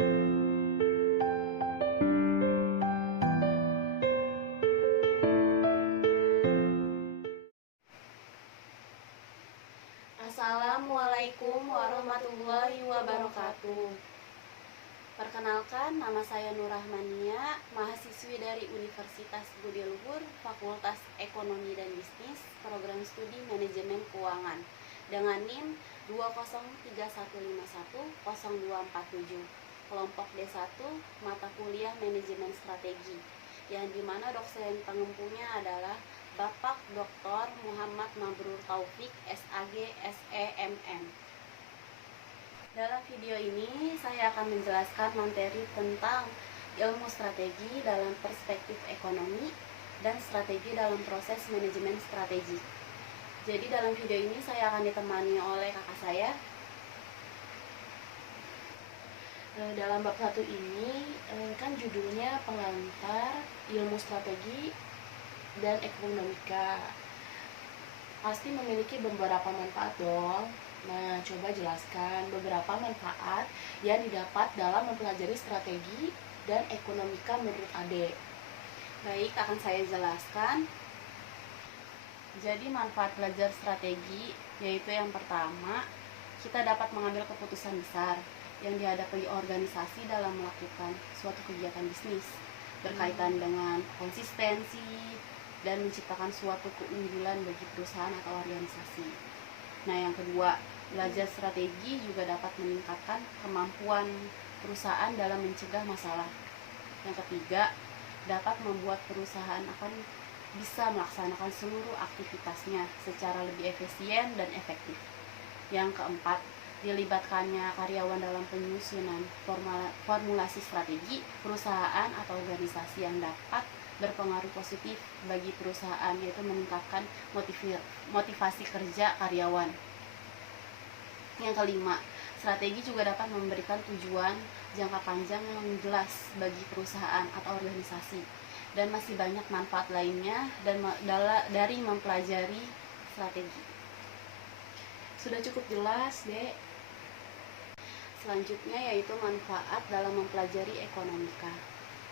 Assalamualaikum warahmatullahi wabarakatuh. Perkenalkan, nama saya Nur Rahmania, mahasiswi dari Universitas Budi Luhur, Fakultas Ekonomi dan Bisnis, Program Studi Manajemen Keuangan, dengan NIM 20315102447, kelompok D1, mata kuliah Manajemen Strategi, yang dimana dosen pengempunya adalah Bapak Dr. Muhammad Mabrur Taufik, SAG, SEMM. Dalam video ini, saya akan menjelaskan materi tentang ilmu strategi dalam perspektif ekonomi dan strategi dalam proses manajemen strategi. Jadi dalam video ini saya akan ditemani oleh kakak saya. Dalam bab 1 ini, kan judulnya pengantar ilmu strategi dan ekonomika. Pasti memiliki beberapa manfaat dong. Nah, coba jelaskan beberapa manfaat yang didapat dalam mempelajari strategi dan ekonomika menurut Ade. Baik, akan saya jelaskan. Jadi manfaat belajar strategi yaitu yang pertama, kita dapat mengambil keputusan besar yang dihadapi organisasi dalam melakukan suatu kegiatan bisnis berkaitan dengan konsistensi dan menciptakan suatu keunggulan bagi perusahaan atau organisasi. Nah, yang kedua, belajar strategi juga dapat meningkatkan kemampuan perusahaan dalam mencegah masalah. Yang ketiga, dapat membuat perusahaan akan bisa melaksanakan seluruh aktivitasnya secara lebih efisien dan efektif. Yang keempat, dilibatkannya karyawan dalam penyusunan formulasi strategi perusahaan atau organisasi yang dapat berpengaruh positif bagi perusahaan, yaitu meningkatkan motivasi kerja karyawan. Yang kelima, strategi juga dapat memberikan tujuan jangka panjang yang jelas bagi perusahaan atau organisasi, dan masih banyak manfaat lainnya dari mempelajari strategi. Sudah cukup jelas, Dek. Selanjutnya yaitu manfaat dalam mempelajari ekonomika.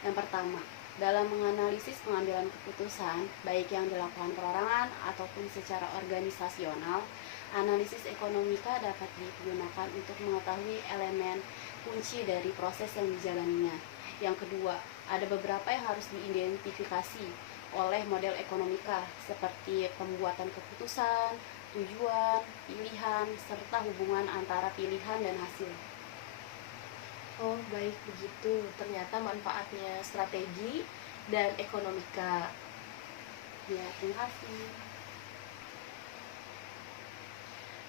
Yang pertama, dalam menganalisis pengambilan keputusan, baik yang dilakukan perorangan ataupun secara organisasional, analisis ekonomika dapat digunakan untuk mengetahui elemen kunci dari proses yang dijalaninya. Yang kedua, ada beberapa yang harus diidentifikasi oleh model ekonomika, seperti pembuatan keputusan, tujuan, pilihan, serta hubungan antara pilihan dan hasil. Oh, baik begitu. Ternyata manfaatnya strategi dan ekonomika. Ya, terima kasih.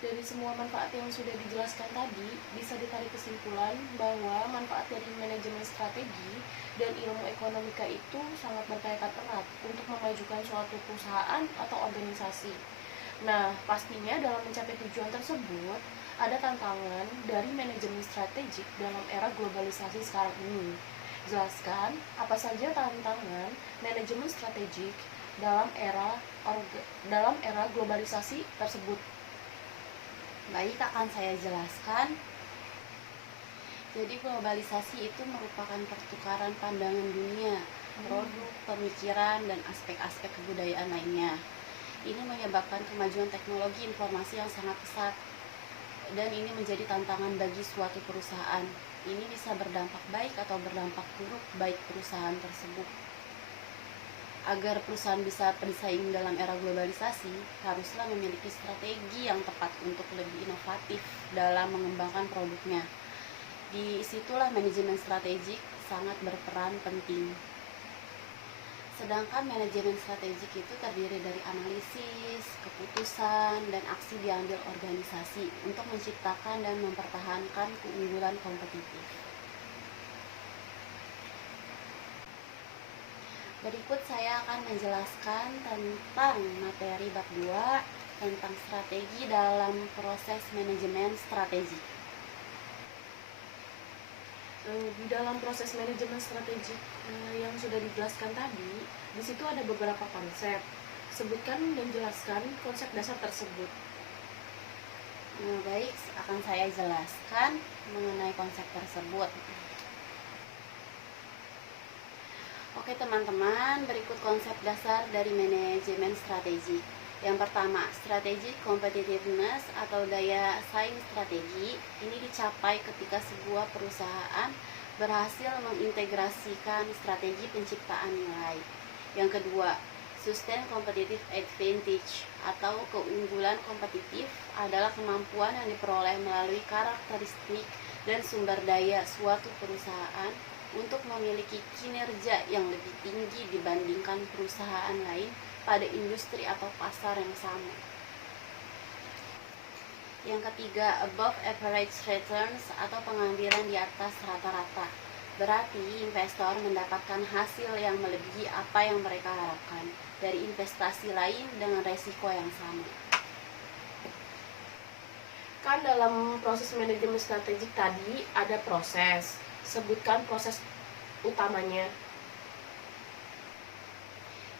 Dari semua manfaat yang sudah dijelaskan tadi, bisa ditarik kesimpulan bahwa manfaat dari manajemen strategi dan ilmu ekonomika itu sangat berkaitan erat untuk memajukan suatu perusahaan atau organisasi. Nah, pastinya dalam mencapai tujuan tersebut, ada tantangan dari manajemen strategik dalam era globalisasi sekarang ini. Jelaskan apa saja tantangan manajemen strategik dalam era globalisasi tersebut. Baik, akan saya jelaskan. Jadi globalisasi itu merupakan pertukaran pandangan dunia, produk, pemikiran, dan aspek-aspek kebudayaan lainnya. Ini menyebabkan kemajuan teknologi informasi yang sangat pesat, dan ini menjadi tantangan bagi suatu perusahaan. Ini bisa berdampak baik atau berdampak buruk baik perusahaan tersebut. Agar perusahaan bisa bersaing dalam era globalisasi, haruslah memiliki strategi yang tepat untuk lebih inovatif dalam mengembangkan produknya. Disitulah manajemen strategik sangat berperan penting. Sedangkan manajemen strategik itu terdiri dari analisis, keputusan, dan aksi diambil organisasi untuk menciptakan dan mempertahankan keunggulan kompetitif. Berikut saya akan menjelaskan tentang materi bab 2 tentang strategi dalam proses manajemen strategi. Di dalam proses manajemen strategik yang sudah dijelaskan tadi, di situ ada beberapa konsep. Sebutkan dan jelaskan konsep dasar tersebut. Baik, akan saya jelaskan mengenai konsep tersebut. Oke teman-teman, berikut konsep dasar dari manajemen strategi. Yang pertama, strategic competitiveness atau daya saing strategi. Ini dicapai ketika sebuah perusahaan berhasil mengintegrasikan strategi penciptaan nilai. Yang kedua, sustain competitive advantage atau keunggulan kompetitif adalah kemampuan yang diperoleh melalui karakteristik dan sumber daya suatu perusahaan untuk memiliki kinerja yang lebih tinggi dibandingkan perusahaan lain pada industri atau pasar yang sama. Yang ketiga, above average returns atau pengambilan di atas rata-rata. Berarti investor mendapatkan hasil yang melebihi apa yang mereka harapkan dari investasi lain dengan resiko yang sama. Kan dalam proses manajemen strategik tadi ada proses. Sebutkan proses utamanya.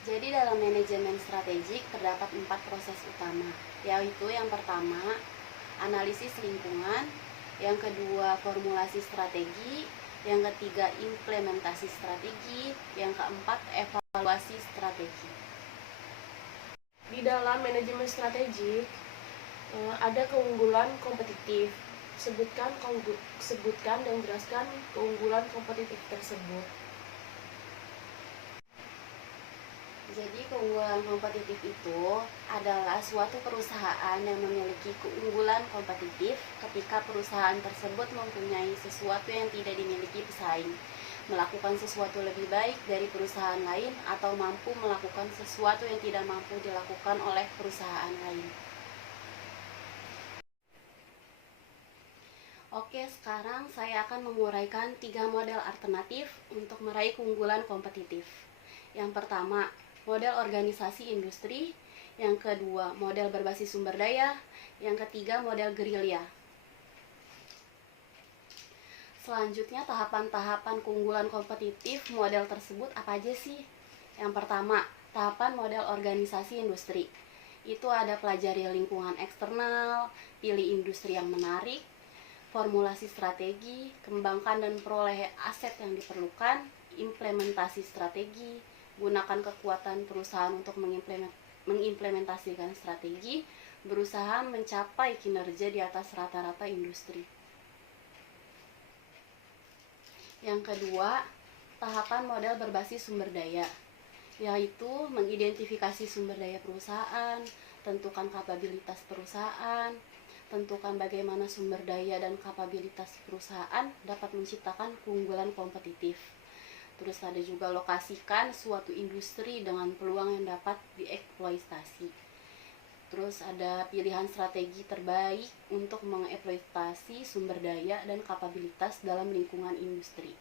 Jadi dalam manajemen strategik terdapat 4 proses utama, yaitu yang pertama, analisis lingkungan, yang kedua, formulasi strategi, yang ketiga, implementasi strategi, yang keempat, evaluasi strategi. Di dalam manajemen strategik ada keunggulan kompetitif. Sebutkan dan jelaskan keunggulan kompetitif tersebut. Jadi keunggulan kompetitif itu adalah suatu perusahaan yang memiliki keunggulan kompetitif ketika perusahaan tersebut mempunyai sesuatu yang tidak dimiliki pesaing, melakukan sesuatu lebih baik dari perusahaan lain, atau mampu melakukan sesuatu yang tidak mampu dilakukan oleh perusahaan lain. Oke, sekarang saya akan menguraikan 3 model alternatif untuk meraih keunggulan kompetitif. Yang pertama, model organisasi industri. Yang kedua, model berbasis sumber daya. Yang ketiga, model gerilya. Selanjutnya, tahapan-tahapan keunggulan kompetitif model tersebut apa aja sih? Yang pertama, tahapan model organisasi industri. Itu ada pelajari lingkungan eksternal, pilih industri yang menarik, formulasi strategi, kembangkan dan peroleh aset yang diperlukan, implementasi strategi, gunakan kekuatan perusahaan untuk mengimplementasikan strategi, berusaha mencapai kinerja di atas rata-rata industri. Yang kedua, tahapan model berbasis sumber daya, yaitu mengidentifikasi sumber daya perusahaan, tentukan kapabilitas perusahaan, tentukan bagaimana sumber daya dan kapabilitas perusahaan dapat menciptakan keunggulan kompetitif. Terus ada juga lokasikan suatu industri dengan peluang yang dapat dieksploitasi. Terus ada pilihan strategi terbaik untuk mengeksploitasi sumber daya dan kapabilitas dalam lingkungan industri.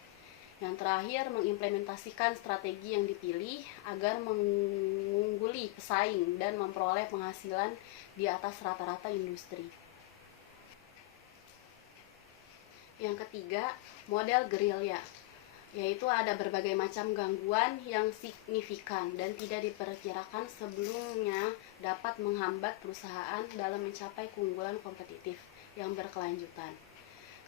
Yang terakhir, mengimplementasikan strategi yang dipilih agar mengungguli pesaing dan memperoleh penghasilan di atas rata-rata industri. Yang ketiga, model gerilya, yaitu ada berbagai macam gangguan yang signifikan dan tidak diperkirakan sebelumnya dapat menghambat perusahaan dalam mencapai keunggulan kompetitif yang berkelanjutan.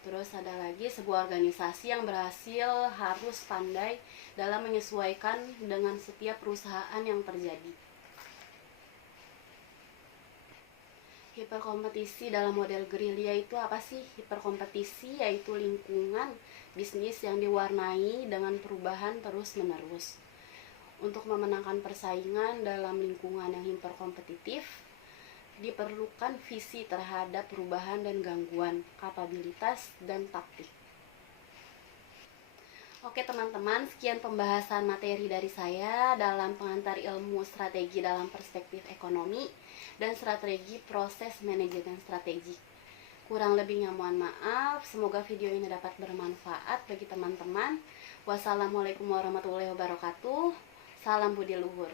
Terus ada lagi, sebuah organisasi yang berhasil harus pandai dalam menyesuaikan dengan setiap perusahaan yang terjadi. Hiperkompetisi dalam model gerilya itu apa sih? Hiperkompetisi yaitu lingkungan bisnis yang diwarnai dengan perubahan terus-menerus. Untuk memenangkan persaingan dalam lingkungan yang hiperkompetitif, diperlukan visi terhadap perubahan dan gangguan, kapabilitas, dan taktik. Oke teman-teman, sekian pembahasan materi dari saya dalam pengantar ilmu strategi dalam perspektif ekonomi dan strategi proses manajemen strategik. Kurang lebihnya mohon maaf, semoga video ini dapat bermanfaat bagi teman-teman. Wassalamualaikum warahmatullahi wabarakatuh. Salam budi luhur.